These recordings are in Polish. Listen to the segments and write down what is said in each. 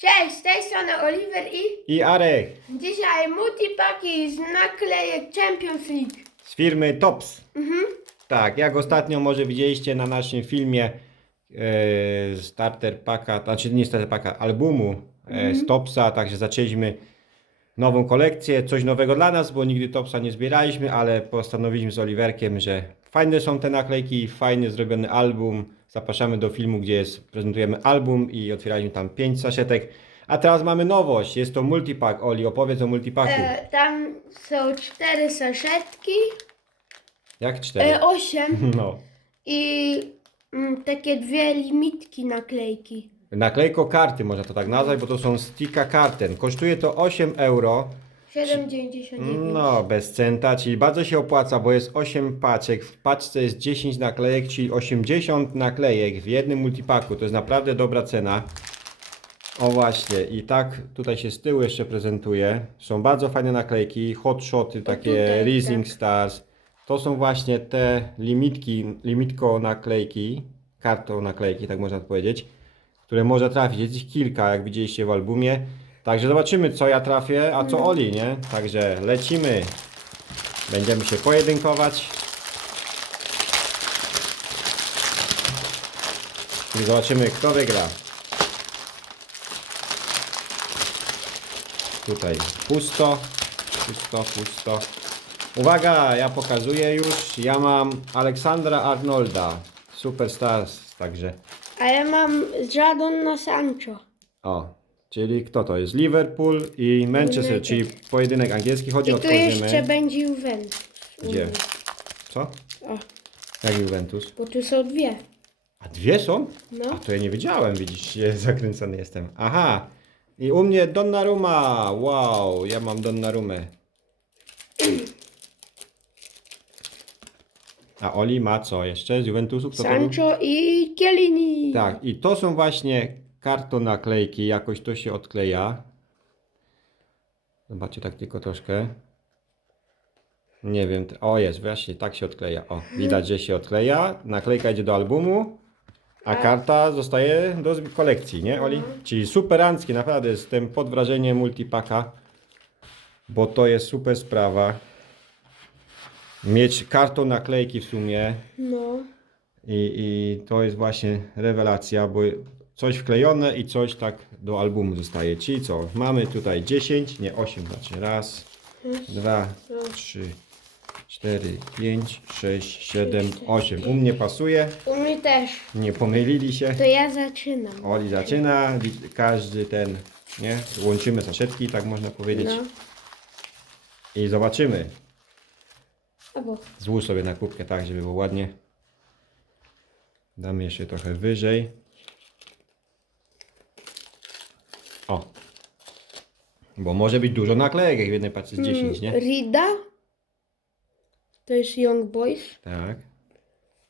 Cześć, z tej strony Oliver i I Arek dzisiaj multipaki z naklejek Champions League. z firmy Tops. Mhm. Tak, jak ostatnio może widzieliście na naszym filmie e, starter paka, znaczy nie starter paka, albumu e, z Topsa, także zaczęliśmy nową kolekcję, coś nowego dla nas, bo nigdy Topsa nie zbieraliśmy, ale postanowiliśmy z Oliverkiem, że fajne są te naklejki, fajnie zrobiony album. Zapraszamy do filmu, gdzie jest, prezentujemy album i otwieraliśmy tam 5 saszetek. A teraz mamy nowość, jest to multipack. Oli, opowiedz o multipaku. E, tam są cztery saszetki, Jak cztery? e, osiem No. i mm, takie dwie limitki naklejki. Naklejko karty można to tak nazwać, bo to są stika karten. Kosztuje to 8 euro. 7,99. No, bez centa, czyli bardzo się opłaca, bo jest 8 paczek. W paczce jest 10 naklejek, czyli 80 naklejek w jednym multipaku. To jest naprawdę dobra cena. O właśnie, i tak tutaj się z tyłu jeszcze prezentuje. Są bardzo fajne naklejki, hotshoty, takie tutaj, Rising tak. Stars. To są właśnie te limitki, limitko naklejki, kartą naklejki, tak można powiedzieć, które można trafić. Jest ich kilka, jak widzieliście w albumie. Także zobaczymy, co ja trafię, a co Oli, nie? Także lecimy. Będziemy się pojedynkować. I zobaczymy, kto wygra. Tutaj pusto, pusto, pusto. Uwaga, ja pokazuję już. Ja mam Aleksandra Arnolda, Superstars, także. A ja mam Jadon Sancho. O, czyli kto to jest? Liverpool i Manchester, United. czyli pojedynek angielski. Chodzi I o tu jeszcze będzie Juventus. Gdzie? Co? O, Jak Juventus? bo tu są dwie. A dwie są? No. A to ja nie wiedziałem, widzisz, ja zakręcony jestem. Aha. I u mnie Donnarumma. Wow, ja mam Donnarumę. A Oli ma co jeszcze z Juventusu? Kto to był? Sancho i Chiellini. Tak, i to są właśnie karton naklejki, jakoś to się odkleja. Zobaczcie tak tylko troszkę. Nie wiem, t- o jest, właśnie tak się odkleja. O, widać, że się odkleja. Naklejka idzie do albumu, a karta zostaje do kolekcji, nie Oli? Czyli superancki, naprawdę jestem pod wrażeniem multipaka, bo to jest super sprawa. Mieć karton naklejki w sumie, No. i, I to jest właśnie rewelacja, bo coś wklejone i coś tak do albumu zostaje. Czyli co? Mamy tutaj 10, nie 8, znaczy raz, dwa, trzy, cztery, pięć, sześć, siedem, osiem. U mnie pasuje, U mnie też. nie pomylili się. To ja zaczynam. Oli zaczyna, wi- każdy ten, nie? Łączymy saszetki, tak można powiedzieć. No. I zobaczymy. Albo Złóż sobie na kubkę tak, żeby było ładnie. Damy jeszcze trochę wyżej. O. Bo może być dużo naklejek, jak w jednej paczce z 10, nie? Rida. To jest Young Boys. Tak.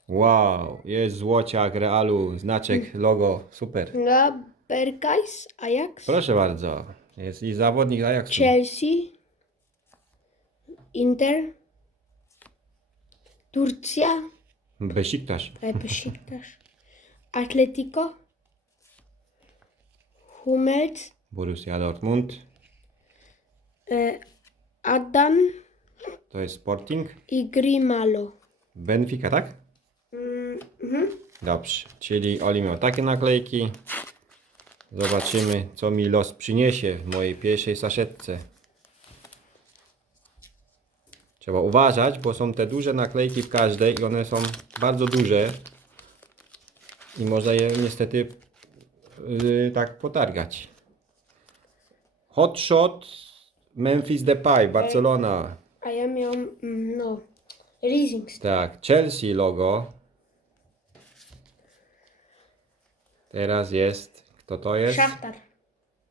Wow, jest złociak Realu, znaczek, logo, super. No, Berkais, Ajax. Proszę bardzo. Jest i zawodnik Ajaxu. Chelsea. Inter. Turcja. Besiktasz. e, Besiktas. Atletico. Hummels. Borussia Dortmund. E, Adan To jest Sporting. i Grimalo. Benfica, tak? Mhm. Dobrze, czyli Oli miał takie naklejki. Zobaczymy, co mi los przyniesie w mojej pierwszej saszetce. Trzeba uważać, bo są te duże naklejki w każdej i one są bardzo duże. I można je niestety yy, tak potargać. Hotshot Memphis Depay, Barcelona. A ja miałam, mm, no, Rising Star. Tak, Chelsea logo. Teraz jest. Kto to jest? Szachtar.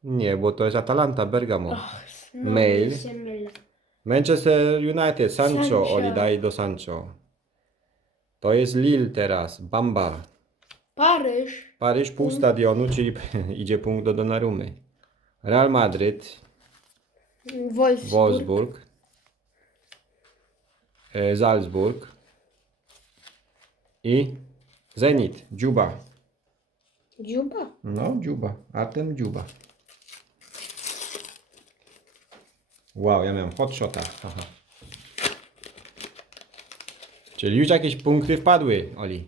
Nie, bo to jest Atalanta Bergamo. No, Mail. Manchester United, Sancho, Sancho. Oli daj do Sancho. To jest Lille teraz, Bamba. Paryż. Paryż pół stadionu, czyli idzie punkt do Donnarumy. Real Madryt, Wolfsburg. Wolfsburg, e, Salzburg i Zenit, Dziuba. Dziuba. No, Dziuba, Artem Dziuba. Wow, ja miałem hot shota. Aha. Czyli już jakieś punkty wpadły, Oli.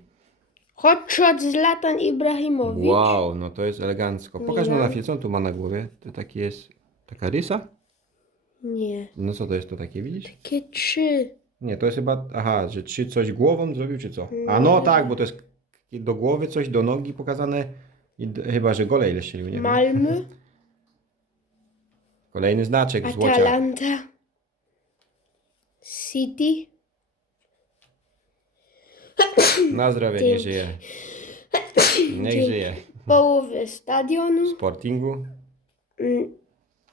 Hotshot Zlatan Ibrahimowicz. Wow, no to jest elegancko. Pokaż Milan. na chwilę, co on tu ma na głowie? To taki jest, taka rysa? Nie. No co to jest to takie, widzisz? Takie trzy. Nie, to jest chyba, aha, że czy coś głową zrobił, czy co? A no tak, bo to jest do głowy coś, do nogi pokazane. I d- chyba, że gole ile strzelił, nie wiem. Malmy. Kolejny znaczek złocia. Atalanta. City. Na zdrowie, Dzięki. żyje. Niech Dzięki. żyje. Połowę stadionu. Sportingu, Mm,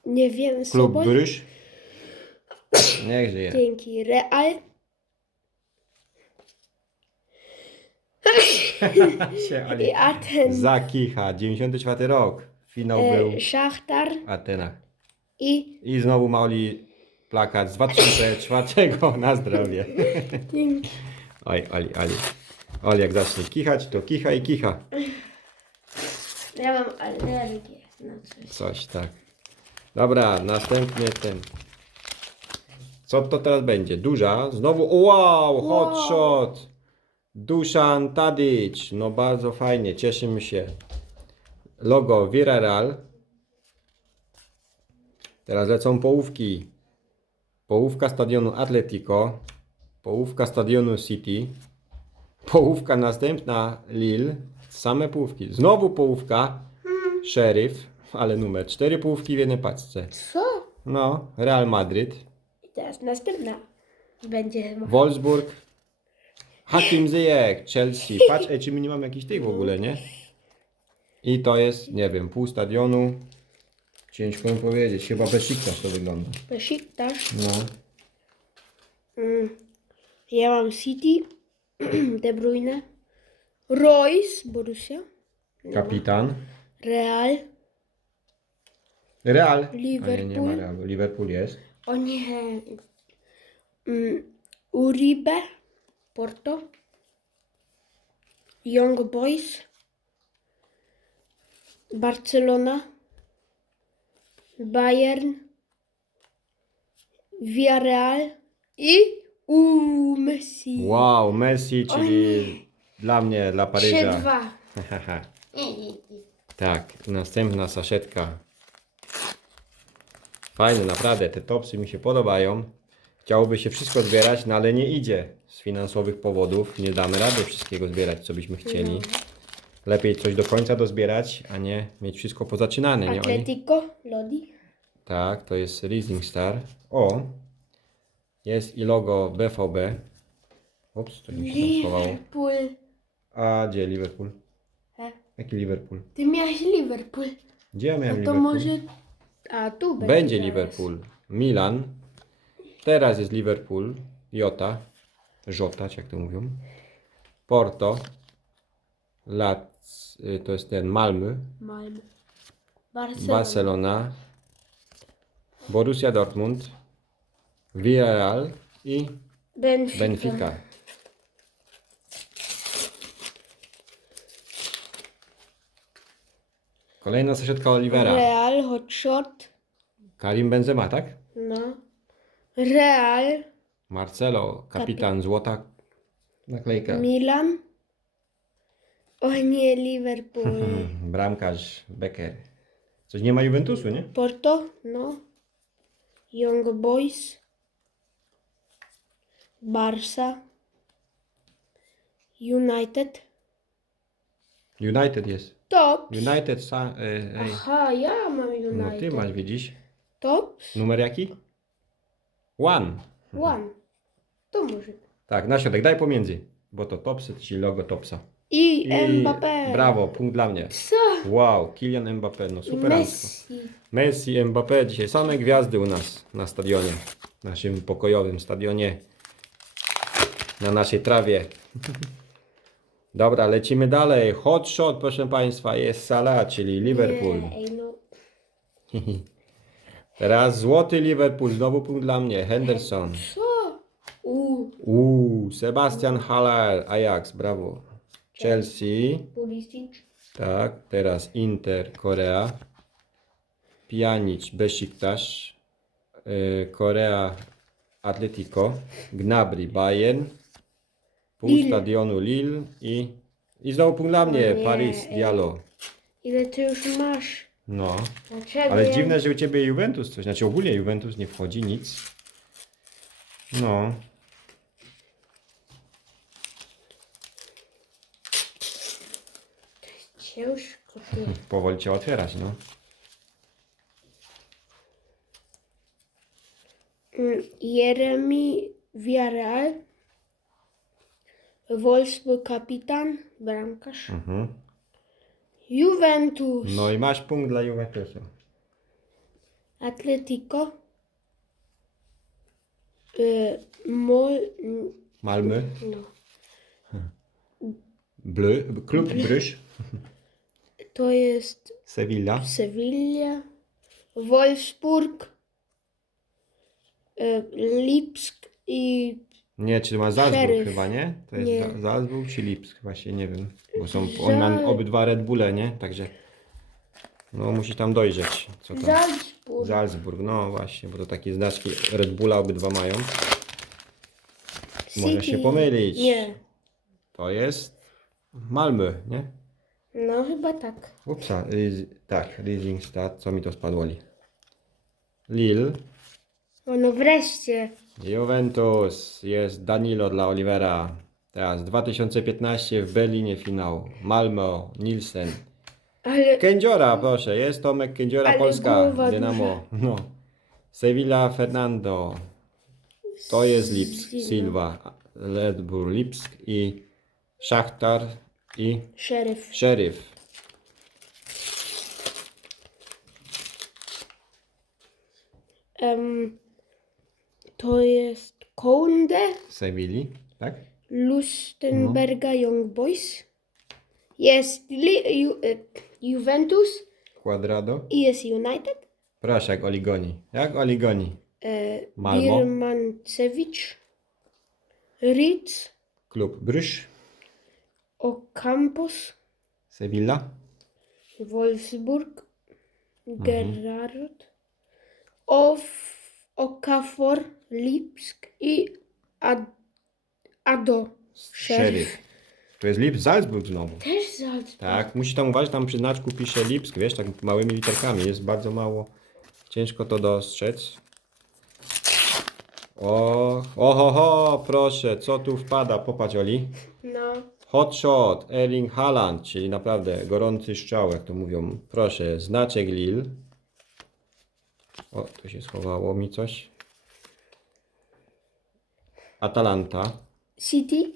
Nie wiem, klub Sobol. Niech żyje. Dzięki. Real. Się, I Oli. Aten. Zakicha, 94 rok. Finał był E, Szachtar. w Atenach. I I znowu ma Oli plakat z 2004 na zdrowie. dzięki. Oj, Oli, Oli. Oli jak zacznie kichać, to kicha i kicha. Ja mam alergię na coś. Coś, tak. Dobra, następny ten. Co to teraz będzie? Duża. Znowu, wow, hot Wow. shot. Duszan Tadic. No bardzo fajnie, cieszymy się. Logo Villarreal. Teraz lecą połówki. Połówka stadionu Atletico. Połówka stadionu City. Połówka następna Lille. Same połówki. Znowu połówka Sheriff, ale numer. Cztery połówki w jednej paczce. Co? No, Real Madryt, I teraz następna. Będzie. Wolfsburg, Hakim Ziyech, Chelsea. Patrz, ej, czy my nie mamy jakichś tych w ogóle, nie? I to jest, nie wiem, pół stadionu. Ciężko mi powiedzieć, chyba Besiktas to wygląda. Besiktas. No, Mm. Ja mam City. De Bruyne. Royce. Borussia. kapitan. Real. Real. A nie, nie ma Liverpool. Realu. Liverpool jest. O nie. Mm. Uribe. Porto. Young Boys. Barcelona. Bayern. Villarreal. I u Messi. Wow, Messi, czyli dla mnie, dla Paryża. 3-2. Tak, następna saszetka. Fajne, naprawdę, te topsy mi się podobają. Chciałoby się wszystko zbierać, no ale nie idzie z finansowych powodów. Nie damy rady wszystkiego zbierać, co byśmy chcieli. Lepiej coś do końca dozbierać, a nie mieć wszystko pozaczynane, nie? Atletico. Lodi. Tak, to jest Rising Star. O, jest i logo BVB. Ups, to mi się tam schowało. Liverpool. A gdzie Liverpool? He? Jaki Liverpool? Ty miałeś Liverpool. Gdzie ja miałem No to Liverpool? może... A, tu będzie. Będzie. Liverpool. Milan. Teraz jest Liverpool. Jota. Żota, jak to mówią. Porto. Lac, y, to jest ten Malmy. Malmy. Barcelona. Barcelona. Borussia Dortmund. Villarreal i Benfica. Benfica. Kolejna saszetka Olivera. Real, Hotshot. Karim Benzema, tak? No. Real, Marcelo, kapitan złota naklejka. Milan. O nie, Liverpool. Bramkarz Becker. Coś nie ma Juventusu, nie? Porto, no. Young Boys. Barca. United. United jest. Top. United, sa, e, ej. Aha, ja mam United. No ty masz, widzisz? Top. Numer jaki? One. One. To może. Tak, na środek, daj pomiędzy. Bo to Topsy, czyli logo Topsa. I, Mbappé. Brawo, punkt dla mnie. Co? Wow, Kylian Mbappé, no super. Messi. Messi, Mbappé, dzisiaj same gwiazdy u nas na stadionie. Naszym pokojowym stadionie. Na naszej trawie. Dobra, lecimy dalej. Hot shot, proszę Państwa, jest Salah, czyli Liverpool. Nie, ej, no. Teraz złoty Liverpool, znowu punkt dla mnie. Henderson. Co? Uuu, Sebastian Haller, Ajax, brawo. Chelsea, Pulisic. tak, teraz Inter, Korea. Pjanic, Besiktas. y, Korea Atletico, Gnabry Bayern, pół Lille. stadionu Lille i, i znowu punkt dla mnie, nie, Paris ej. Diallo. Ile ty już masz? No, Dlaczego ale ja... dziwne, że u Ciebie Juventus coś, znaczy ogólnie Juventus nie wchodzi, nic. No, Ciężko ty. powoli otwierać, no. Mm, Jeremi Villarreal. Wolfsburg kapitan, bramkarz. Mhm. Juventus. No i masz punkt dla Juventusu. Atletico. Y, Mol... Malmy, No. Bleu, klub Bruges, To jest Sevilla, Sevilla. Wolfsburg. Lipsk i Nie, czy ma Salzburg chyba, nie? To jest Nie. Za- Salzburg czy Lipsk? Właśnie nie wiem. Bo są on ma Zal- obydwa Red Bulle, nie? Także no musi tam dojrzeć. Co tam? Salzburg. Salzburg, no właśnie, bo to takie znaczki Red Bulla obydwa mają. Może się City. pomylić. Nie. To jest Malmy, nie? No chyba tak. Upsa, Riz- tak, Rising Stad, co mi to spadło? Li? Lille, O, no wreszcie. Juventus, jest Danilo dla Olivera. Teraz 2015 w Berlinie finał. Malmo, Nielsen. Ale Kędziora, proszę, jest Tomek Kędziora, Ale Polska, głowa Dynamo. No. Sevilla, Fernando. To jest Lipsk, Silva. Bull Lipsk i Szachtar i szeryf. Em, to jest Kounde, Sevilli, tak? Lustenberga Young Boys. Jest li, ju, e, Juventus Quadrado. i jest United. Proszę, jak Oligoni. Jak Oligoni. E, Malmo. Birmancewicz. Ritz. Klub Bruges, Ocampos. Sevilla, Wolfsburg. Gerard. Of, Okafor. Lipsk i Ad, Ado. Sheriff. Tu jest Lipsk, Salzburg znowu. Też Salzburg. Tak, musi tam uważać, tam przy znaczku pisze Lipsk, wiesz, tak małymi literkami, jest bardzo mało, ciężko to dostrzec. O, oho, ho, proszę, co tu wpada, popatrz Oli. No. Hot shot, Erling Haaland, czyli naprawdę gorący strzał, jak to mówią. Proszę, znaczek Lille. O, tu się schowało mi coś. Atalanta. City.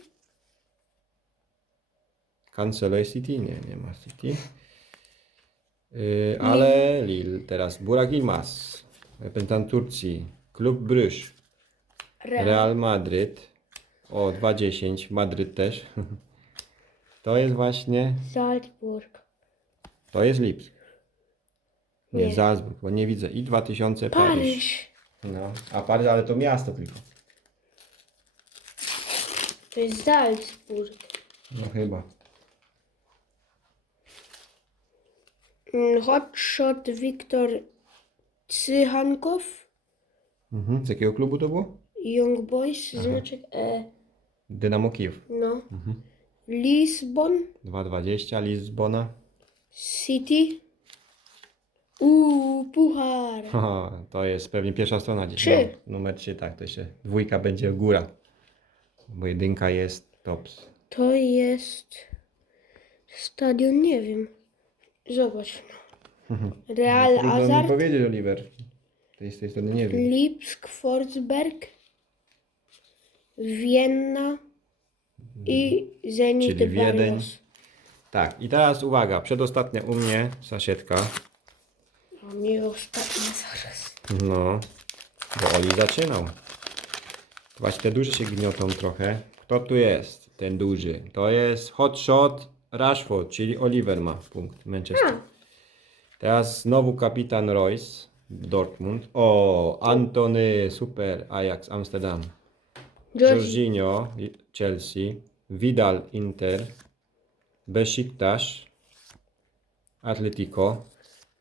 Cancelo City? Nie, nie ma City. Yy, ale Lille teraz. Burak Yilmaz, reprezentant Turcji. Klub. Real. Real Madryt. O, 2-10. Madryt też. To jest właśnie. Salzburg. To jest Lipsk. Nie, Nie. Salzburg, bo nie widzę. I 2000 Paryż. Paryż. No, a Paryż, ale to miasto tylko. To jest Salzburg. No chyba. Mm, Hotshot Wiktor Cyhankow. Mhm. Z jakiego klubu to było? Young Boys. Znaczek E. Dynamo Kijów. No. Lisbon. 2,20 Lizbona. City. Uuu, puchar. Haha, to jest pewnie pierwsza strona gdzieś. Trzy. No, numer 3, tak, to jeszcze dwójka będzie góra. Bo jedynka jest tops. To jest stadion, nie wiem. Zobacz. Real Trudno mi Azar. powiedzieć, Oliver. Tej, z tej strony nie wiem. Lipsk, Forsberg. Wienna. I Zenit Czyli Wiedeń. Barrios. Tak, i teraz uwaga, przedostatnia u mnie saszetka. A mnie ostatnia zaraz. No, bo Oli zaczynał. Właśnie te duże się gniotą trochę. Kto tu jest? Ten duży. To jest Hotshot Rashford, czyli Oliver ma punkt Manchester. A, Teraz znowu kapitan Royce, Dortmund. O, Antony, super, Ajax Amsterdam. Jorginho, Chelsea. Vidal, Inter. Besiktas, Atletico.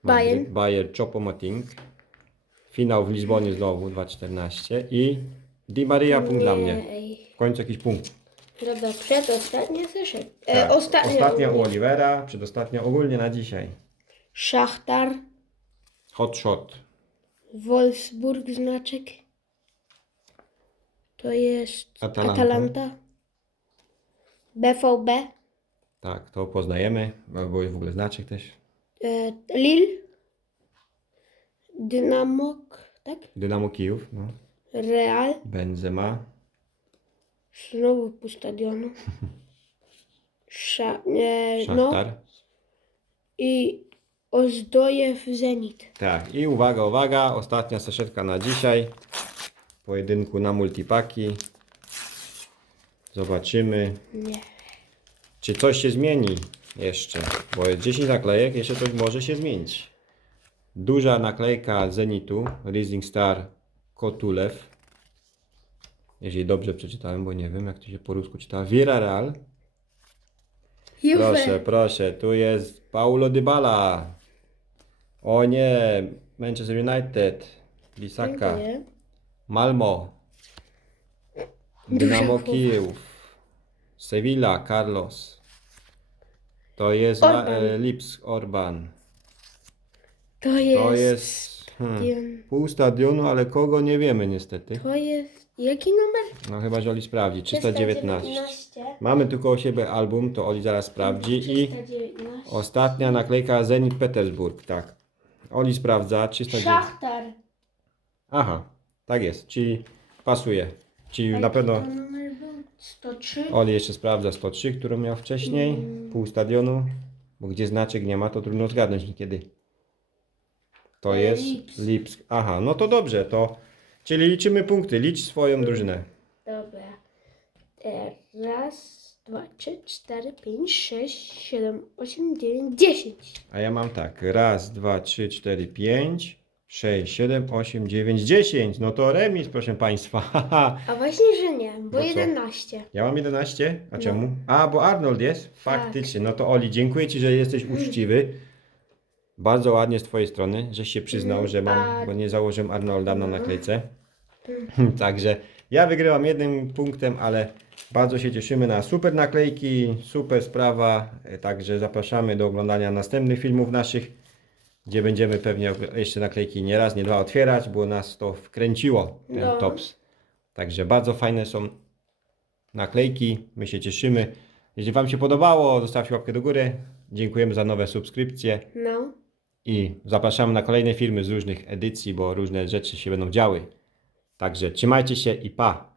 Madryt, Bayern. Bayern, Choupo-Moting. Finał w Lizbonie znowu 2.14 i Di Maria punkt dla mnie. W końcu jakiś punkt. Dobra, przedostatnia. E, Tak. ostatnia. Ostatnia u Olivera, przedostatnia ogólnie na dzisiaj. Szachtar, Hot shot. Wolfsburg znaczek. To jest Atalanta. Atalanta. BVB, Tak, to poznajemy, bo jest w ogóle znaczek też. e, Lille, Dynamok, tak? Dynamo Kijów, no. Real, Benzema. znowu pół stadionu. Sza, e, no i Ozdojew Zenit. Tak, i uwaga, uwaga, ostatnia saszetka na dzisiaj. Pojedynku na multipaki. Zobaczymy, Nie. czy coś się zmieni jeszcze. Bo jest 10 naklejek, jeszcze coś może się zmienić. Duża naklejka Zenitu, Rising Star Kotulew. Jeżeli dobrze przeczytałem, bo nie wiem jak to się po rusku czyta. Villarreal. Proszę, proszę, tu jest Paulo Dybala. O nie, Manchester United. Bisaka. Dziękuję. Malmo. Dynamo. Kijów. Sevilla, Carlos. To jest na, Orban. e, Lips, Orban. To jest. To jest hmm, stadion. pół stadionu, ale kogo nie wiemy niestety. To jest. Jaki numer? No chyba, że Oli sprawdzi. 319. 319. Mamy tu koło siebie album, to Oli zaraz sprawdzi. I 319. ostatnia naklejka Zenit Petersburg, tak. Oli sprawdza, 309. Szachtar. Aha, tak jest, czyli pasuje. Czyli na pewno To numer był 103. Oli jeszcze sprawdza 103, którą miał wcześniej, pół stadionu, bo gdzie znaczek nie ma, to trudno zgadnąć niekiedy. To jest Lipsk. Lipsk. Aha, no to dobrze, to czyli liczymy punkty, licz swoją drużynę. Dobra. E, Raz, dwa, trzy, cztery, pięć, sześć, siedem, osiem, dziewięć, dziesięć. A ja mam tak, raz, dwa, trzy, cztery, pięć, sześć, siedem, osiem, dziewięć, dziesięć. No to remis, proszę Państwa. A właśnie, że nie, bo Bo co? 11. Ja mam 11? A No. czemu? A, bo Arnold jest? Faktycznie. No to Oli, dziękuję Ci, że jesteś uczciwy. Bardzo ładnie z Twojej strony, żeś się przyznał, że mam, A- bo nie założyłem Arnolda na No. naklejce. Także ja wygrywam jednym punktem, ale bardzo się cieszymy na super naklejki, super sprawa. E, Także zapraszamy do oglądania następnych filmów naszych, gdzie będziemy pewnie jeszcze naklejki nie raz, nie dwa otwierać, bo nas to wkręciło, ten No. tops. Także bardzo fajne są naklejki, my się cieszymy. Jeśli Wam się podobało, zostawcie łapkę do góry. Dziękujemy za nowe subskrypcje No. i zapraszamy na kolejne filmy z różnych edycji, bo różne rzeczy się będą działy. Także trzymajcie się i pa!